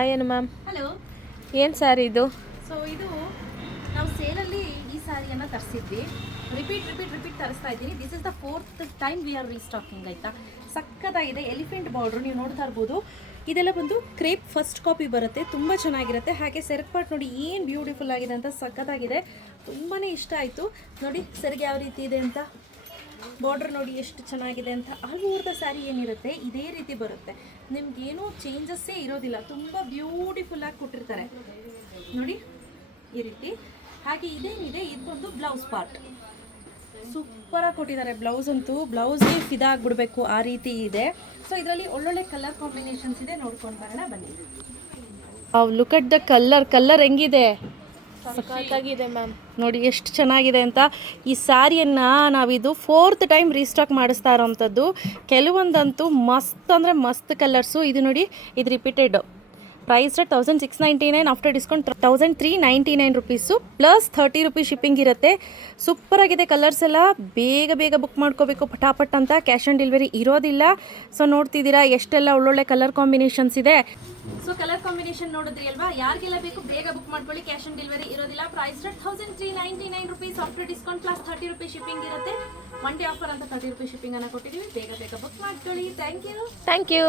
ಏನು ma'am, hello. ಏನು ಸ್ಯಾರಿ ಇದು? ಸೊ ಇದು ನಾವು ಸೇಲಲ್ಲಿ ಈ ಸ್ಯಾರಿಯನ್ನು ತರಿಸಿದ್ವಿ. ರಿಪೀಟ್ ತರಿಸ್ತಾ ಇದ್ದೀನಿ. This is the 4th time we are restocking. ಆಯಿತಾ, ಸಕ್ಕತ್ತಾಗಿದೆ. ಎಲಿಫೆಂಟ್ ಬಾರ್ಡ್ರು ನೀವು ನೋಡ್ತಾ ಇರ್ಬೋದು. ಇದೆಲ್ಲ ಬಂದು ಕ್ರೇಪ್ ಫಸ್ಟ್ ಕಾಪಿ ಬರುತ್ತೆ, ತುಂಬ ಚೆನ್ನಾಗಿರುತ್ತೆ. ಹಾಗೆ ಸೆರಗ್ ಪಾರ್ಟ್ ನೋಡಿ ಏನು ಬ್ಯೂಟಿಫುಲ್ ಆಗಿದೆ ಅಂತ, ಸಕ್ಕತ್ತಾಗಿದೆ. ತುಂಬಾ ಇಷ್ಟ ಆಯಿತು ನೋಡಿ. ಸೆರಗ್ ಯಾವ ರೀತಿ ಇದೆ ಅಂತ, ಬಾರ್ಡ್ರ್ ನೋಡಿ ಎಷ್ಟು ಚೆನ್ನಾಗಿದೆ ಅಂತ. ಆಲ್ ಓವರ್ ದ ಸ್ಯಾರಿ ಏನಿರುತ್ತೆ ಇದೇ ರೀತಿ ಬರುತ್ತೆ, ನಿಮ್ಗೇನೂ ಚೇಂಜಸ್ಸೇ ಇರೋದಿಲ್ಲ. ತುಂಬ ಬ್ಯೂಟಿಫುಲ್ಲಾಗಿ ಕೊಟ್ಟಿರ್ತಾರೆ ನೋಡಿ ಈ ರೀತಿ. ಹಾಗೆ ಇದೇನಿದೆ ಇದೊಂದು ಬ್ಲೌಸ್ ಪಾರ್ಟ್, ಸೂಪರಾಗಿ ಕೊಟ್ಟಿದ್ದಾರೆ. ಬ್ಲೌಸ್ ಅಂತೂ ಬ್ಲೌಸ್ಗೆ ಫಿದಾ ಆಗಿಬಿಡ್ಬೇಕು ಆ ರೀತಿ ಇದೆ. ಸೊ ಇದರಲ್ಲಿ ಒಳ್ಳೊಳ್ಳೆ ಕಲರ್ ಕಾಂಬಿನೇಷನ್ಸ್ ಇದೆ, ನೋಡ್ಕೊಂಡು ಬರೋಣ ಬನ್ನಿ. ಲುಕ್ ಅಟ್ ದ ಕಲರ್ ಹೆಂಗಿದೆ, ಸಖತ್ತಾಗಿದೆ ಮ್ಯಾಮ್. ನೋಡಿ ಎಷ್ಟು ಚೆನ್ನಾಗಿದೆ ಅಂತ. ಈ ಸ್ಯಾರಿಯನ್ನು ನಾವಿದು 4th ಟೈಮ್ ರೀಸ್ಟಾಕ್ ಮಾಡಿಸ್ತಾ ಇರೋವಂಥದ್ದು. ಕೆಲವೊಂದಂತೂ ಮಸ್ತ್ ಅಂದರೆ ಮಸ್ತ್ ಕಲರ್ಸು. ಇದು ನೋಡಿ, ಇದು repeated. Price rate 1699, after discount 1399 rupees, plus 30 rupees shipping ಇರುತ್ತೆ. ಸೂಪರಾಗಿದೆ. ಕಲರ್ಸ್ ಎಲ್ಲ ಬೇಗ ಬುಕ್ ಮಾಡ್ಕೋಬೇಕು ಪಟಾಪಟ್ ಅಂತ. ಕ್ಯಾಶ್ ಆನ್ ಡೆಲಿವರಿ ಇರೋದಿಲ್ಲ. ಸೊ ನೋಡ್ತಿದ್ದೀರಾ ಎಷ್ಟೆಲ್ಲ ಒಳ್ಳೊಳ್ಳೆ ಕಲರ್ ಕಾಂಬಿನೇಷನ್ಸ್ ಇದೆ. ಸೊ ಕಲರ್ ಕಾಂಬಿನೇಷನ್ ನೋಡಿದ್ರಿ ಅಲ್ವಾ, ಯಾರಿಗೆಲ್ಲ ಬೇಕು ಬೇಗ ಬುಕ್ ಮಾಡ್ಕೊಳ್ಳಿ. ಕ್ಯಾಶ್ ಆನ್ ಡೆಲಿವರಿ ಇರೋದಿಲ್ಲ. Price rate 1399 rupees, after discount plus 30 rupees shipping ಇರುತ್ತೆ. ಒನ್ ಡೇ ಆಫರ್ ಅಂತ 30 ರುಪೀಸ್ ಶಿಪ್ಪಿಂಗ್ ಅನ್ನು ಕೊಟ್ಟಿದ್ದೀವಿ. ಬೇಗ ಬುಕ್ ಮಾಡ್ಕೊಳ್ಳಿ. Thank you.